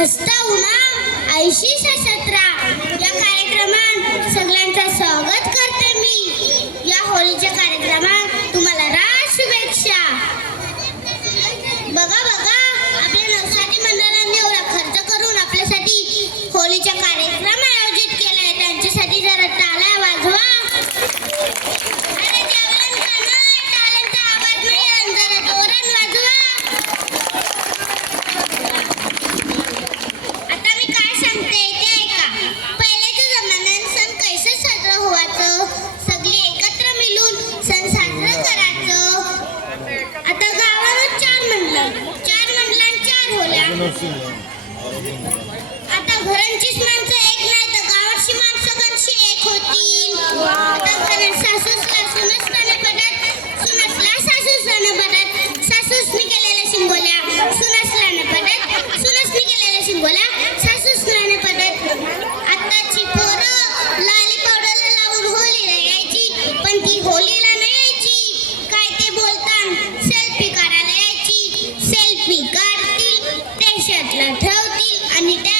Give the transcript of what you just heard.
hasta una Aishi आता घरांचीच माणसं एक नाही तर गावाची माणसं कशी एक होती आता घरात सासूस सुनस सण पडत केलेल्या शिंगोल्या. सुनसला सासूस आताची पोरं लाली पावडरला लावून होलीला यायची पण ती होलीला and healthy and it is